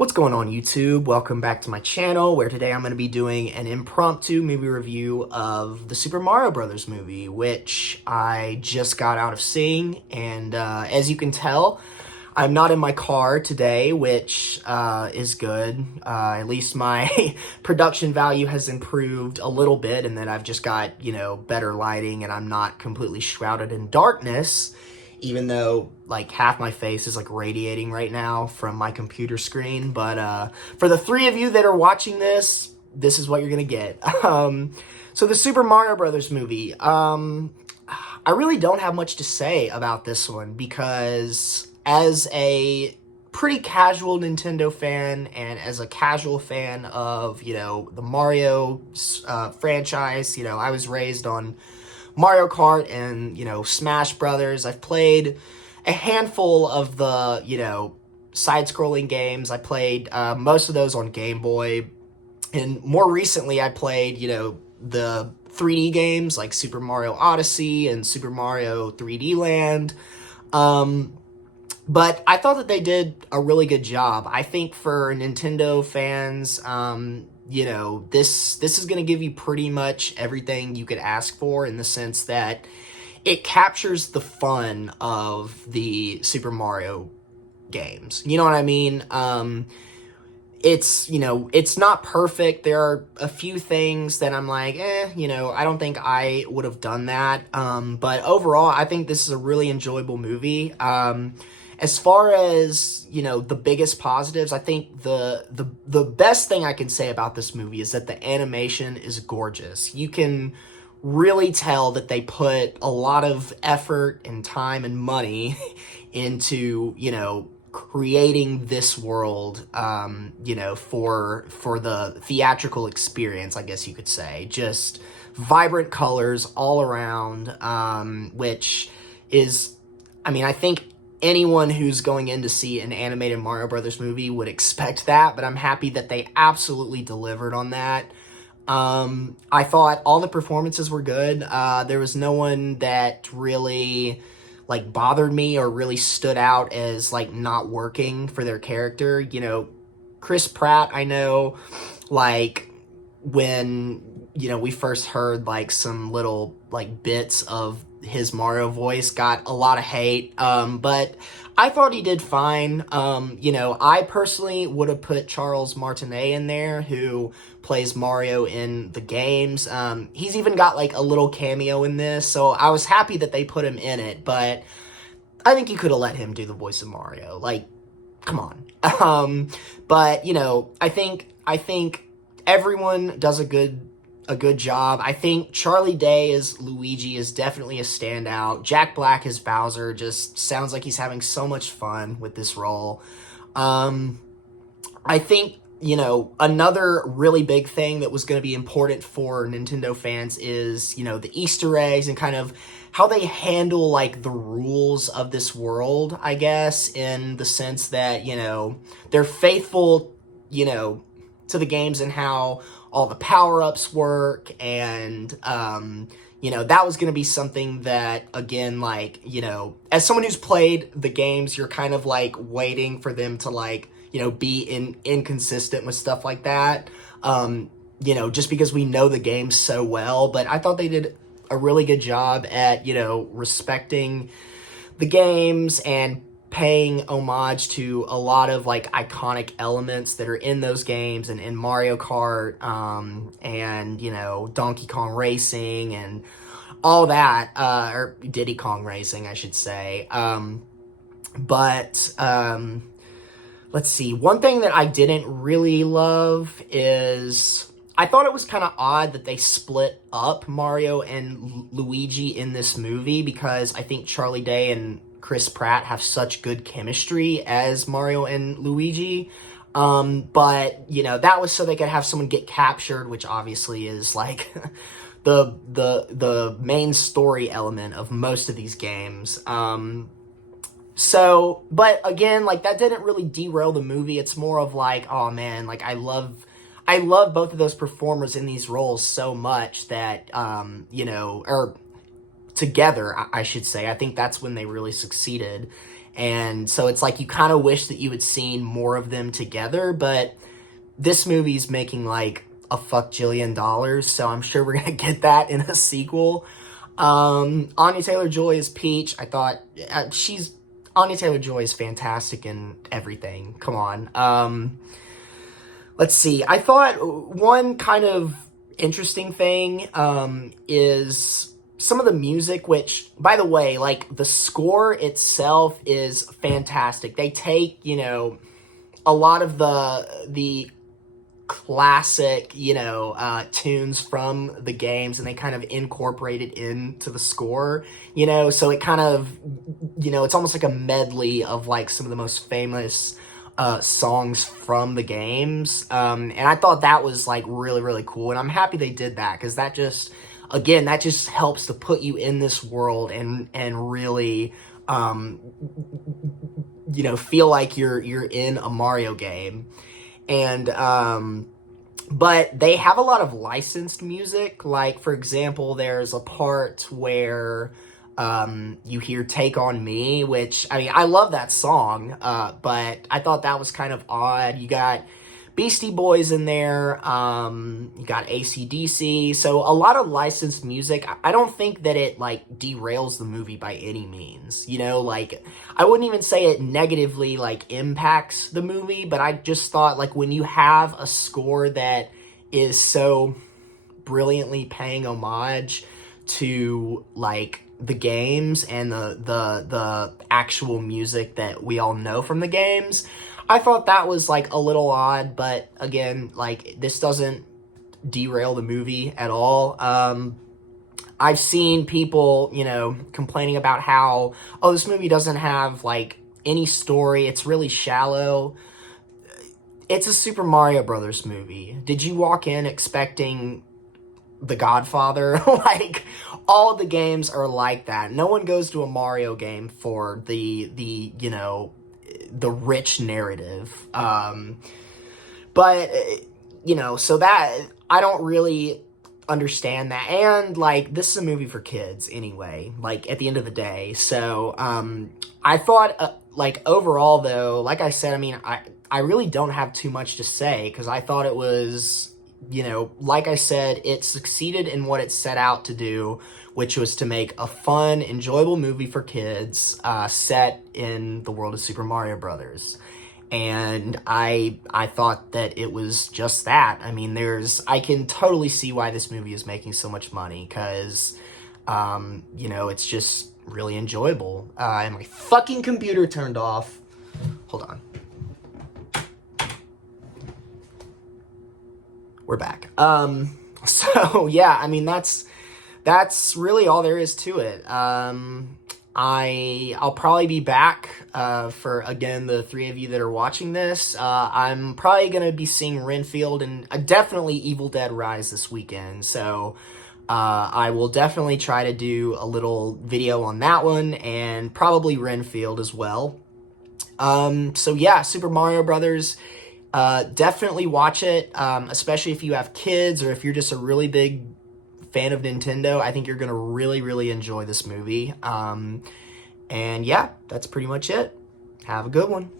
What's going on, YouTube? Welcome back to my channel, where today I'm going to be doing an impromptu movie review of the Super Mario Brothers movie, which I just got out of seeing, and as you can tell, I'm not in my car today, which is good. At least my production value has improved a little bit, and then I've just got, better lighting, and I'm not completely shrouded in darkness, even though like half my face is like radiating right now from my computer screen. But for the three of you that are watching this, this is what you're gonna get. So the Super Mario Brothers movie, I really don't have much to say about this one because as a pretty casual Nintendo fan and as a casual fan of, the Mario franchise, I was raised on Mario Kart and, Smash Brothers. I've played a handful of the, side-scrolling games. I played most of those on Game Boy. And more recently, I played, the 3D games like Super Mario Odyssey and Super Mario 3D Land. But I thought that they did a really good job. I think for Nintendo fans, this is going to give you pretty much everything you could ask for, in the sense that it captures the fun of the Super Mario games. You know what I mean? It's not perfect. There are a few things that I'm like, I don't think I would have done that. But overall, I think this is a really enjoyable movie. As far as, the biggest positives, I think the best thing I can say about this movie is that the animation is gorgeous. You can really tell that they put a lot of effort and time and money into, creating this world, for the theatrical experience, I guess you could say. Just vibrant colors all around, which is, I think anyone who's going in to see an animated Mario Brothers movie would expect that, but I'm happy that they absolutely delivered on that. I thought all the performances were good. There was no one that really bothered me or really stood out as not working for their character. Chris Pratt, I know, when we first heard some little bits of his Mario voice, got a lot of hate, but I thought he did fine. I personally would have put Charles Martinet in there, who plays Mario in the games. He's even got a little cameo in this, so I was happy that they put him in it, but I think you could have let him do the voice of Mario. Come on. But I think everyone does a good job. I think Charlie Day as Luigi is definitely a standout. Jack Black as Bowser just sounds like he's having so much fun with this role. I think, another really big thing that was going to be important for Nintendo fans is, the Easter eggs and kind of how they handle, the rules of this world, I guess, in the sense that, they're faithful, to the games and how all the power-ups work, and, that was going to be something that, again, as someone who's played the games, you're kind of, waiting for them to, be inconsistent with stuff like that, just because we know the game so well. But I thought they did a really good job at, respecting the games and paying homage to a lot of iconic elements that are in those games and in Mario Kart, and Donkey Kong Racing and all that, or Diddy Kong Racing, I should say. But let's see. One thing that I didn't really love is I thought it was kind of odd that they split up Mario and Luigi in this movie, because I think Charlie Day and Chris Pratt have such good chemistry as Mario and Luigi. But, that was so they could have someone get captured, which obviously is the main story element of most of these games. But again, that didn't really derail the movie. It's more of oh man, I love both of those performers in these roles so much that, or together, I should say. I think that's when they really succeeded. And so it's like you kind of wish that you had seen more of them together, but this movie's making like a fuck jillion dollars, so I'm sure we're gonna get that in a sequel. Anya Taylor-Joy is Peach. I thought Anya Taylor-Joy is fantastic in everything. Come on. Let's see. I thought one kind of interesting thing is some of the music, which, by the way, like, the score itself is fantastic. They take, you know, a lot of the classic, you know, tunes from the games, and they kind of incorporate it into the score, you know, so it kind of, you know, it's almost like a medley of, like, some of the most famous songs from the games, and I thought that was, like, really, really cool, and I'm happy they did that, because that just, again, that just helps to put you in this world and really, you know, feel like you're in a Mario game. And, but they have a lot of licensed music. Like, for example, there's a part where, you hear Take On Me, which, I mean, I love that song, but I thought that was kind of odd. You got Beastie Boys in there, you got AC/DC, so a lot of licensed music. I don't think that it, like, derails the movie by any means, you know, like, I wouldn't even say it negatively, like, impacts the movie, but I just thought, like, when you have a score that is so brilliantly paying homage to, like, the games and the actual music that we all know from the games, I thought that was, like, a little odd, but again, like, this doesn't derail the movie at all. I've seen people, you know, complaining about how, oh, this movie doesn't have, like, any story, it's really shallow. It's a Super Mario Brothers movie. Did you walk in expecting The Godfather? Like, all the games are like that. No one goes to a Mario game for the you know, the rich narrative. But, you know, so that, I don't really understand that. And, like, this is a movie for kids anyway, like, at the end of the day. So, I thought, like, overall, though, like I said, I mean, I really don't have too much to say, because I thought it was, you know, like I said, it succeeded in what it set out to do, which was to make a fun, enjoyable movie for kids, set in the world of Super Mario Brothers. And I thought that it was just that. I mean, I can totally see why this movie is making so much money, because, you know, it's just really enjoyable. And my fucking computer turned off. Hold on. We're back. So yeah, I mean, that's really all there is to it. I'll probably be back, for, again, the three of you that are watching this. I'm probably gonna be seeing Renfield and definitely Evil Dead Rise this weekend, so, I will definitely try to do a little video on that one, and probably Renfield as well. So yeah, Super Mario Brothers, definitely watch it, especially if you have kids, or if you're just a really big fan of Nintendo. I think you're gonna really, really enjoy this movie. And yeah, that's pretty much it. Have a good one.